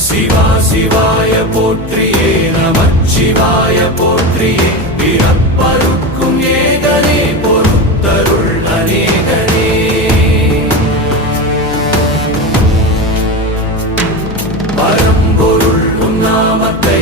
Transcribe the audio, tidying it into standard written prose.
சிவா சிவாய போற்றியே நமச்சிவாய போற்றியே பிறப்பருக்கும் ஏகனே பொறுத்தருள் அநேகனே பரம்பொருள் உன் நாமத்தை